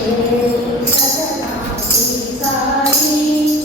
「静かに光」